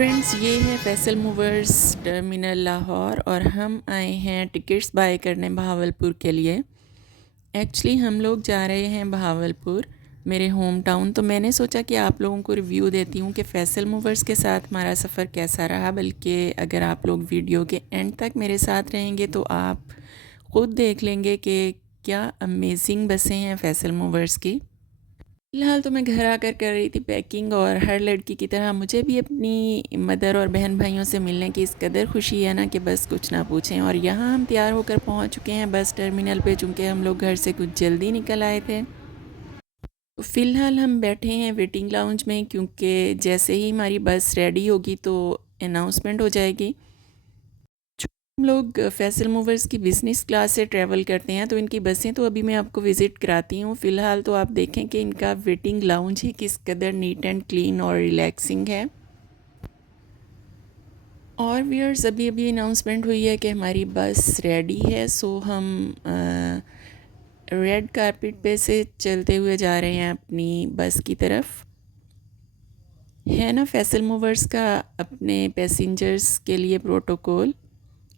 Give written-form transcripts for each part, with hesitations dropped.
Friends, ये है Faisal movers terminal Lahore और हम आए हैं टिकट्स बाय करने बहावलपुर के लिए। एक्चुअली हम लोग जा रहे हैं बहावलपुर, मेरे होम टाउन। तो मैंने सोचा कि आप लोगों को रिव्यू देती हूँ कि फैसल मूवर्स के साथ हमारा सफ़र कैसा रहा। बल्कि अगर आप लोग वीडियो के एंड तक मेरे साथ रहेंगे तो आप ख़ुद देख लेंगे कि क्या अमेजिंग बसें हैं फैसल मूवर्स की। फ़िलहाल तो मैं घर आकर कर रही थी पैकिंग, और हर लड़की की तरह मुझे भी अपनी मदर और बहन भाइयों से मिलने की इस कदर खुशी है ना कि बस कुछ ना पूछें। और यहाँ हम तैयार होकर पहुँच चुके हैं बस टर्मिनल पे, चूँकि हम लोग घर से कुछ जल्दी निकल आए थे। तो फ़िलहाल हम बैठे हैं वेटिंग लाउंज में, क्योंकि जैसे ही हमारी बस रेडी होगी तो अनाउंसमेंट हो जाएगी। हम लोग फैसल मूवर्स की बिज़नेस क्लास से ट्रैवल करते हैं, तो इनकी बसें तो अभी मैं आपको विज़िट कराती हूँ। फ़िलहाल तो आप देखें कि इनका वेटिंग लाउंज ही किस कदर नीट एंड क्लीन और रिलैक्सिंग है। और व्यूअर्स, अभी अभी अनाउंसमेंट हुई है कि हमारी बस रेडी है। सो हम रेड कारपेट पे से चलते हुए जा रहे हैं अपनी बस की तरफ। है ना फैसल मूवर्स का अपने पैसेंजर्स के लिए प्रोटोकॉल,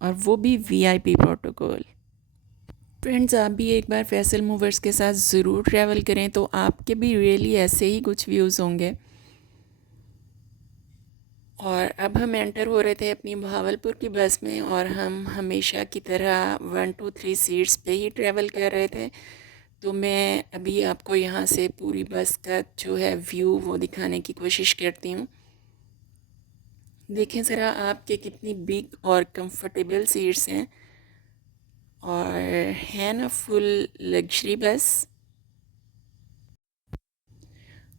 और वो भी वीआईपी प्रोटोकॉल। फ्रेंड्स, आप भी एक बार फैसल मूवर्स के साथ ज़रूर ट्रैवल करें तो आपके भी रियली ऐसे ही कुछ व्यूज़ होंगे। और अब हम एंटर हो रहे थे अपनी बहावलपुर की बस में, और हम हमेशा की तरह 1 2 3 सीट्स पे ही ट्रैवल कर रहे थे। तो मैं अभी आपको यहाँ से पूरी बस का जो है व्यू वो दिखाने की कोशिश करती हूँ। देखें ज़रा आपके कितनी बिग और कंफर्टेबल सीट्स हैं, और है ना फुल लग्जरी बस।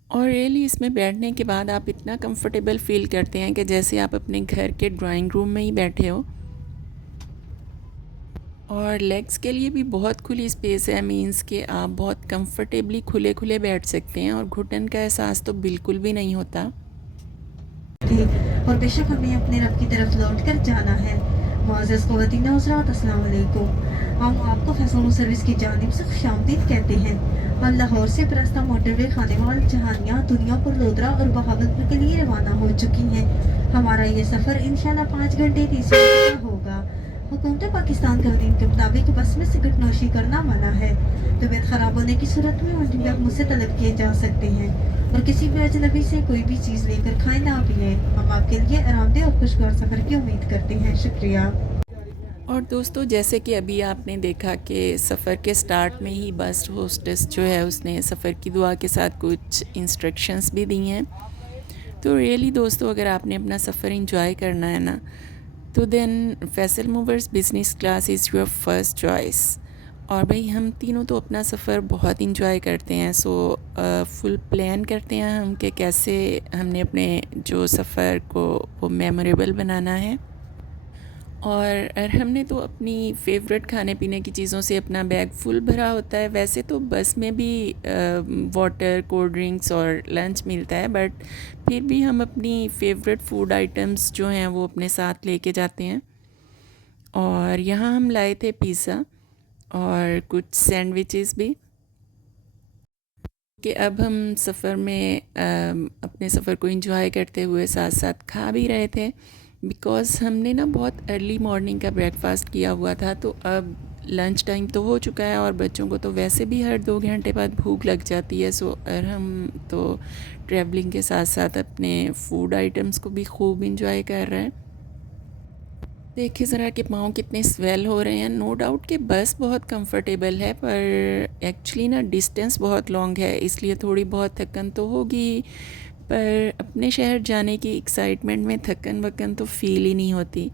और रियली इसमें बैठने के बाद आप इतना कंफर्टेबल फ़ील करते हैं कि जैसे आप अपने घर के ड्राइंग रूम में ही बैठे हो। और लेग्स के लिए भी बहुत खुली स्पेस है, मींस कि आप बहुत कंफर्टेबली खुले खुले बैठ सकते हैं, और घुटन का एहसास तो बिल्कुल भी नहीं होता। थे और बेशक हमें अपने रब की तरफ लौट कर जाना है। मुअज़्ज़ज़ ख़वातीन व हज़रात, अस्सलाम वालेकुम। हम आपको फैसल सर्विस की जानिब से खुशामदीद कहते हैं। हम लाहौर से बरस्ता मोटरवे खानेवाल जहानिया दुनियापुर लोधरा और बहावलपुर के लिए रवाना हो चुकी हैं। हमारा ये सफ़र इंशाल्लाह 5 घंटे 30 मिनट का होगा। हुकूमत पाकिस्तान कानून के मुताबिक बस में सिगरेट नोशी करना मना है। तबीयत ख़राब होने की सूरत में वंटिंग मुझसे तलब किए जा सकते हैं, और किसी भी अजनबी से कोई भी चीज़ लेकर खाएं ना पिएं। हम आपके लिए आरामदेह और खुशगवार सफ़र की उम्मीद करते हैं। शुक्रिया। और दोस्तों, जैसे कि अभी आपने देखा कि सफ़र के स्टार्ट में ही बस होस्टेस जो है उसने सफ़र की दुआ के साथ कुछ इंस्ट्रक्शंस भी दी हैं। तो रियली दोस्तों, अगर आपने अपना सफ़र इंजॉय करना है ना, तो then Faisal Movers business class is your first choice. और भाई, हम तीनों तो अपना सफ़र बहुत इंजॉय करते हैं। सो फुल प्लान करते हैं हम कि कैसे हमने अपने जो सफ़र को वो मेमोरेबल बनाना है। और हमने तो अपनी फेवरेट खाने पीने की चीज़ों से अपना बैग फुल भरा होता है। वैसे तो बस में भी वाटर, कोल्ड ड्रिंक्स और लंच मिलता है, बट फिर भी हम अपनी फेवरेट फूड आइटम्स जो हैं वो अपने साथ लेके जाते हैं। और यहाँ हम लाए थे पिज़्ज़ा और कुछ सैंडविचेस भी, कि अब हम सफ़र में अपने सफ़र को एंजॉय करते हुए साथ साथ खा भी रहे थे। बिकॉज़ हमने ना बहुत अर्ली मॉर्निंग का ब्रेकफास्ट किया हुआ था, तो अब लंच टाइम तो हो चुका है, और बच्चों को तो वैसे भी हर 2 घंटे बाद भूख लग जाती है। सो और हम तो ट्रैवलिंग के साथ साथ अपने फूड आइटम्स को भी खूब इंजॉय कर रहे हैं। देखिए ज़रा कि पाँव कितने स्वेल हो रहे हैं। नो डाउट कि बस बहुत कंफर्टेबल है, पर एक्चुअली ना डिस्टेंस बहुत लॉन्ग है, इसलिए थोड़ी बहुत थकन तो होगी। पर अपने शहर जाने की एक्साइटमेंट में थकन वकन तो फ़ील ही नहीं होती।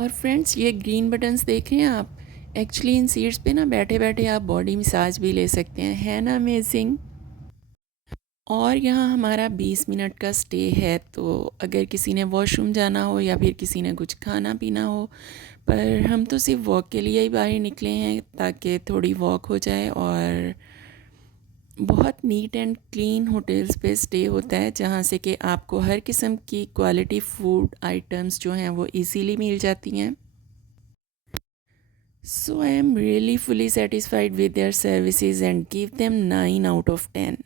और फ्रेंड्स, ये ग्रीन बटन्स देख रहे हैं आप, एक्चुअली इन सीट्स पे ना बैठे बैठे आप बॉडी मसाज भी ले सकते हैं। है ना अमेजिंग। और यहाँ हमारा 20 मिनट का स्टे है, तो अगर किसी ने वॉशरूम जाना हो या फिर किसी ने कुछ खाना पीना हो, पर हम तो सिर्फ वॉक के लिए ही बाहर निकले हैं ताकि थोड़ी वॉक हो जाए। और बहुत नीट एंड क्लीन होटल्स पे स्टे होता है, जहाँ से कि आपको हर किस्म की क्वालिटी फूड आइटम्स जो हैं वो इजीली मिल जाती हैं। So I am really fully satisfied with their services and give them 9 out of 10।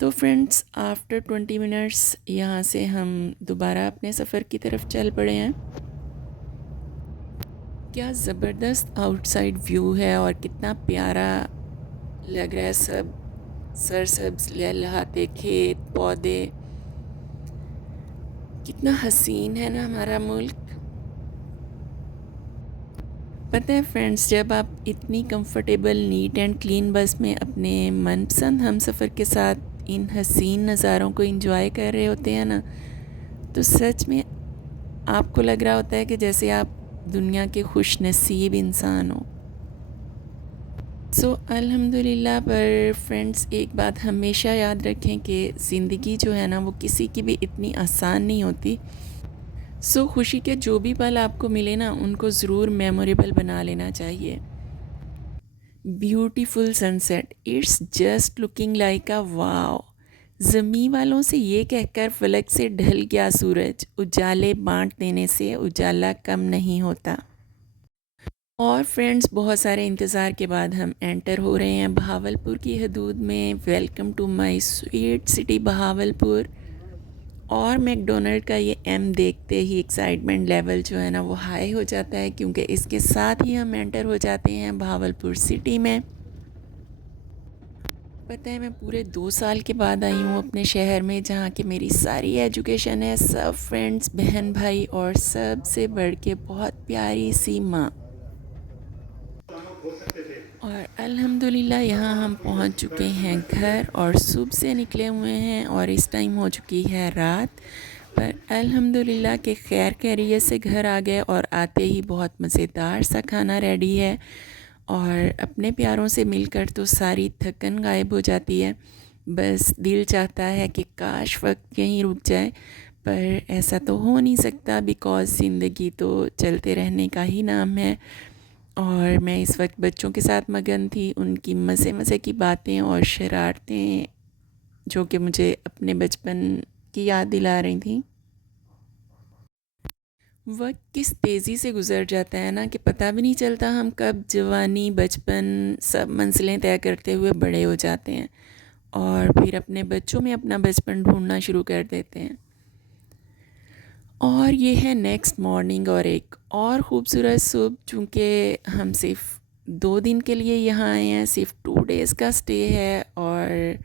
तो फ्रेंड्स आफ्टर 20 मिनट्स यहाँ से हम दोबारा अपने सफ़र की तरफ चल पड़े हैं। क्या ज़बरदस्त आउटसाइड व्यू है और कितना प्यारा लग रहा है, सब सरसब्ज लहलहाते खेत पौधे, कितना हसीन है ना हमारा मुल्क। पता है फ्रेंड्स, जब आप इतनी कंफर्टेबल नीट एंड क्लीन बस में अपने मनपसंद हम सफ़र के साथ इन हसीन नज़ारों को एंजॉय कर रहे होते हैं ना, तो सच में आपको लग रहा होता है कि जैसे आप दुनिया के खुश नसीब इंसान हो। सो अल्हम्दुलिल्लाह। पर फ्रेंड्स, एक बात हमेशा याद रखें कि ज़िंदगी जो है ना वो किसी की भी इतनी आसान नहीं होती। सो खुशी के जो भी पल आपको मिले ना उनको ज़रूर मेमोरेबल बना लेना चाहिए। Beautiful sunset, it's just looking like a wow. ज़मीं वालों से ये कहकर फलक से ढल गया सूरज, उजाले बांट देने से उजाला कम नहीं होता। और फ्रेंड्स, बहुत सारे इंतज़ार के बाद हम एंटर हो रहे हैं बहावलपुर की हदूद में। Welcome to my sweet city Bahawalpur. और मैकडोनल्ड का ये एम देखते ही एक्साइटमेंट लेवल जो है ना वो हाई हो जाता है, क्योंकि इसके साथ ही हम एंटर हो जाते हैं बहावलपुर सिटी में। पता है, मैं पूरे 2 साल के बाद आई हूँ अपने शहर में, जहाँ की मेरी सारी एजुकेशन है, सब फ्रेंड्स बहन भाई और सबसे बढ़ के बहुत प्यारी सी माँ। और अल्हम्दुलिल्लाह यहाँ हम पहुँच चुके हैं घर और सुबह से निकले हुए हैं और इस टाइम हो चुकी है रात। पर अल्हम्दुलिल्लाह के खैर खैरियत से घर आ गए और आते ही बहुत मज़ेदार सा खाना रेडी है। और अपने प्यारों से मिलकर तो सारी थकन गायब हो जाती है। बस दिल चाहता है कि काश वक्त यहीं रुक जाए, पर ऐसा तो हो नहीं सकता बिकॉज़ ज़िंदगी तो चलते रहने का ही नाम है। और मैं इस वक्त बच्चों के साथ मगन थी, उनकी मज़े मज़े की बातें और शरारतें जो कि मुझे अपने बचपन की याद दिला रही थी। वक्त किस तेज़ी से गुज़र जाता है ना कि पता भी नहीं चलता हम कब जवानी बचपन सब मंजिलें तय करते हुए बड़े हो जाते हैं और फिर अपने बच्चों में अपना बचपन ढूंढना शुरू कर देते हैं। और ये है नेक्स्ट मॉर्निंग और एक और ख़ूबसूरत सुबह। चूँकि हम सिर्फ 2 दिन के लिए यहाँ आए हैं, सिर्फ 2 डेज़ का स्टे है और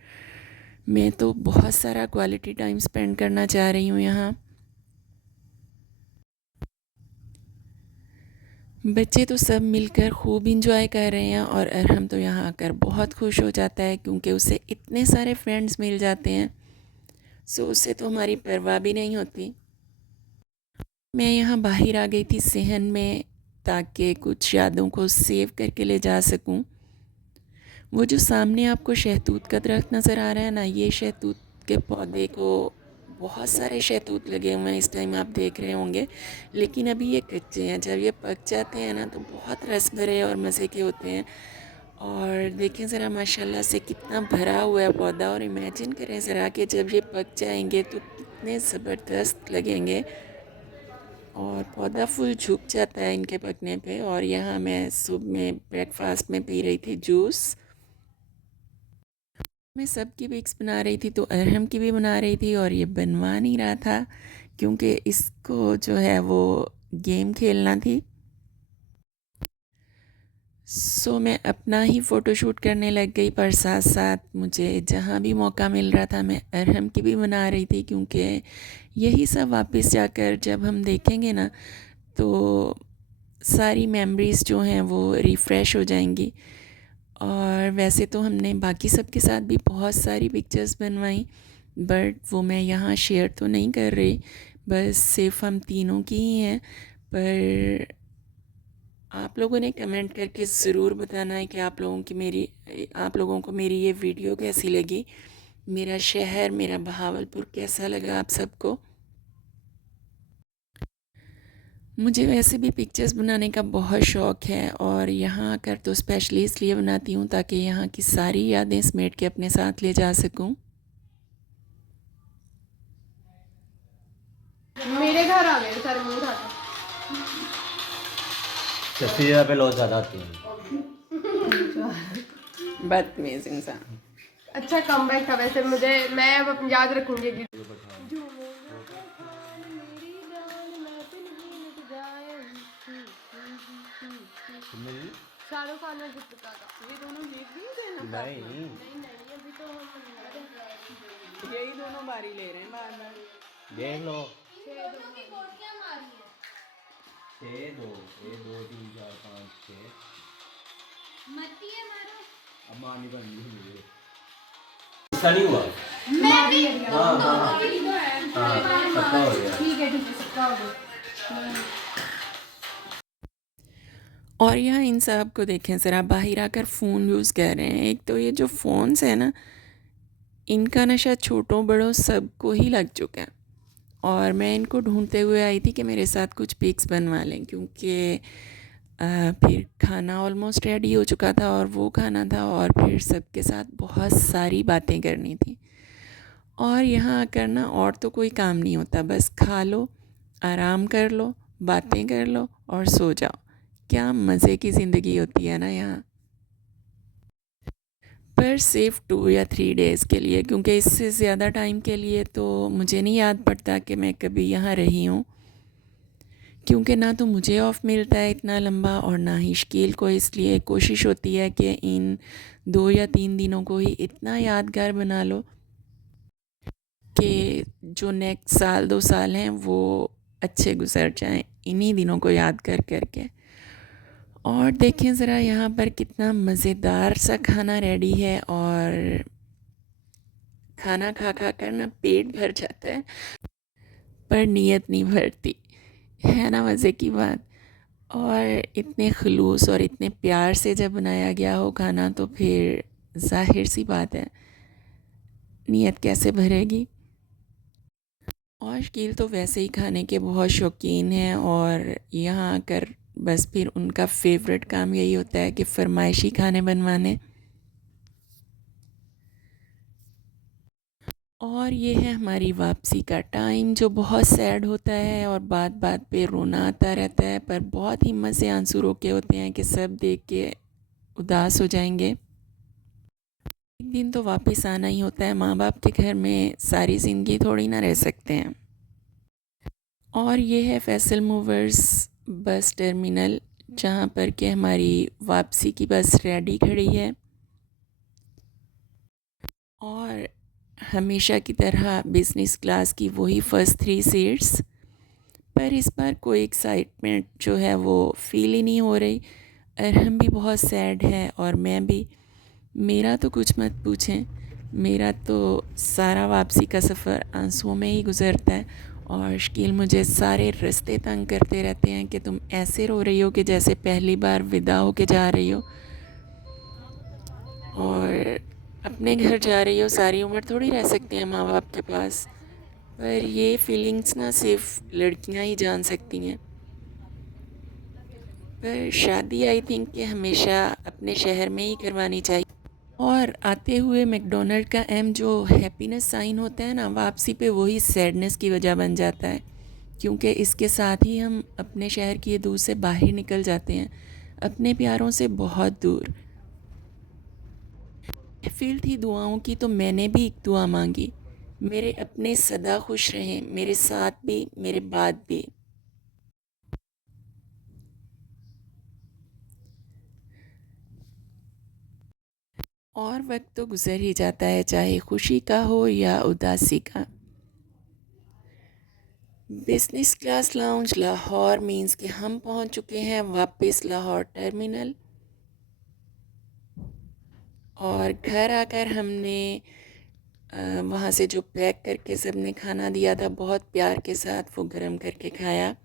मैं तो बहुत सारा क्वालिटी टाइम स्पेंड करना चाह रही हूँ यहाँ। बच्चे तो सब मिलकर खूब इंजॉय कर रहे हैं और अरहम तो यहाँ आकर बहुत खुश हो जाता है, क्योंकि उसे इतने सारे फ्रेंड्स मिल जाते हैं। सो उससे तो हमारी परवाह भी नहीं होती। मैं यहाँ बाहर आ गई थी सहन में, ताकि कुछ यादों को सेव करके ले जा सकूँ। वो जो सामने आपको शहतूत का दरख्त नज़र आ रहा है ना, ये शहतूत के पौधे को बहुत सारे शहतूत लगे हुए हैं, इस टाइम आप देख रहे होंगे, लेकिन अभी ये कच्चे हैं। जब ये पक जाते हैं ना तो बहुत रस भरे और मज़े के होते हैं। और देखें ज़रा माशाल्लाह से कितना भरा हुआ है पौधा, और इमेजिन करें ज़रा कि जब ये पक जाएंगे तो कितने ज़बरदस्त लगेंगे। और पौधा फुल झुक जाता है इनके पकने पे। और यहाँ मैं सुबह में ब्रेकफास्ट में पी रही थी जूस। मैं सबकी पिक्स बना रही थी तो अरहम की भी बना रही थी, और ये बनवा नहीं रहा था क्योंकि इसको जो है वो गेम खेलना थी। सो मैं अपना ही फ़ोटोशूट करने लग गई, पर साथ साथ मुझे जहाँ भी मौका मिल रहा था मैं अरहम की भी बना रही थी, क्योंकि यही सब वापस जाकर जब हम देखेंगे ना तो सारी मेमोरीज़ जो हैं वो रिफ़्रेश हो जाएंगी। और वैसे तो हमने बाकी सब के साथ भी बहुत सारी पिक्चर्स बनवाई, बट वो मैं यहाँ शेयर तो नहीं कर रही, बस सिर्फ हम तीनों की ही हैं। पर आप लोगों ने कमेंट करके ज़रूर बताना है कि आप लोगों को मेरी ये वीडियो कैसी लगी, मेरा शहर, मेरा बहावलपुर कैसा लगा आप सबको। मुझे वैसे भी पिक्चर्स बनाने का बहुत शौक़ है, और यहाँ आकर तो स्पेशली इसलिए बनाती हूँ ताकि यहाँ की सारी यादें समेट के अपने साथ ले जा सकूँ। मेरे घर आ गए सर मुँह उठा सस्ती जगह पे लॉस ज़्यादा आती है। बदतमीज़ इंसान। अच्छा कमबैक था वैसे। मैं अब याद रखूंगी। शाहरुख खान और दीपिका का। ये दोनों जीत गए थे ना? नहीं, नहीं अभी तो हम यही दोनों बारी ले रहे हैं बार बार। देख लो। 6 2 1 2 3 4 5 6 अब मारनी पड़ेगी मुझे। इसका नहीं हुआ। हाँ हाँ हाँ, सबका हो गया। ठीक है सबका हो गया। और यहाँ इन सब को देखें ज़रा, बाहर आकर फ़ोन यूज़ कर रहे हैं। एक तो ये जो फ़ोन्स है ना, इनका नशा छोटों बड़ों सबको ही लग चुका है। और मैं इनको ढूंढते हुए आई थी कि मेरे साथ कुछ पिक्स बनवा लें, क्योंकि फिर खाना ऑलमोस्ट रेडी हो चुका था और वो खाना था, और फिर सबके साथ बहुत सारी बातें करनी थी। और यहाँ आकर ना और तो कोई काम नहीं होता, बस खा लो, आराम कर लो, बातें कर लो और सो जाओ। क्या मज़े की ज़िंदगी होती है ना यहाँ। पर सिर्फ 2 या 3 डेज़ के लिए, क्योंकि इससे ज़्यादा टाइम के लिए तो मुझे नहीं याद पड़ता कि मैं कभी यहाँ रही हूँ, क्योंकि ना तो मुझे ऑफ़ मिलता है इतना लंबा और ना ही शकील को। इसलिए कोशिश होती है कि इन 2 या 3 दिनों को ही इतना यादगार बना लो कि जो नेक्स्ट साल 2 साल हैं वो अच्छे गुजर जाएं इन्हीं दिनों को याद कर कर के। और देखें ज़रा यहाँ पर कितना मज़ेदार सा खाना रेडी है, और खाना खा खा कर ना पेट भर जाता है पर नीयत नहीं भरती, है ना मज़े की बात। और इतने खलूस और इतने प्यार से जब बनाया गया हो खाना, तो फिर ज़ाहिर सी बात है नीयत कैसे भरेगी। और शकील तो वैसे ही खाने के बहुत शौकीन हैं, और यहाँ आकर बस फिर उनका फेवरेट काम यही होता है कि फरमाइशी खाने बनवाने। और ये है हमारी वापसी का टाइम, जो बहुत सैड होता है और बात बात पे रोना आता रहता है, पर बहुत हिम्मत से आंसू रोके होते हैं कि सब देख के उदास हो जाएंगे। एक दिन तो वापस आना ही होता है, माँ बाप के घर में सारी ज़िंदगी थोड़ी ना रह सकते हैं। और ये है फैसल मूवर्स बस टर्मिनल, जहाँ पर कि हमारी वापसी की बस रेडी खड़ी है। और हमेशा की तरह बिज़नेस क्लास की वही फ़र्स्ट 3 सीट्स, पर इस बार कोई एक्साइटमेंट जो है वो फ़ील ही नहीं हो रही। अरहम भी बहुत सैड है और मैं भी। मेरा तो कुछ मत पूछें, मेरा तो सारा वापसी का सफ़र आंसुओं में ही गुज़रता है। और शकील मुझे सारे रास्ते तंग करते रहते हैं कि तुम ऐसे रो रही हो कि जैसे पहली बार विदा होके जा रही हो, और अपने घर जा रही हो, सारी उम्र थोड़ी रह सकते हैं माँ बाप के पास। पर ये फीलिंग्स ना सिर्फ लड़कियां ही जान सकती हैं। पर शादी आई थिंक कि हमेशा अपने शहर में ही करवानी चाहिए। और आते हुए मैकडोनल्ड का एम जो हैप्पीनेस साइन होता है ना, वापसी पे वही सैडनेस की वजह बन जाता है, क्योंकि इसके साथ ही हम अपने शहर की दूर से बाहर निकल जाते हैं, अपने प्यारों से बहुत दूर। महफिल थी दुआओं की तो मैंने भी एक दुआ मांगी, मेरे अपने सदा खुश रहें, मेरे साथ भी मेरे बाद भी। और वक्त तो गुज़र ही जाता है, चाहे खुशी का हो या उदासी का। Business class lounge Lahore means कि हम पहुंच चुके हैं वापस लाहौर टर्मिनल। और घर आकर हमने वहाँ से जो पैक करके सब ने खाना दिया था बहुत प्यार के साथ, वो गर्म करके खाया।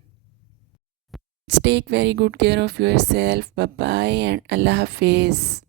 Take very good care of your self, bye bye and अल्लाह हाफिज़।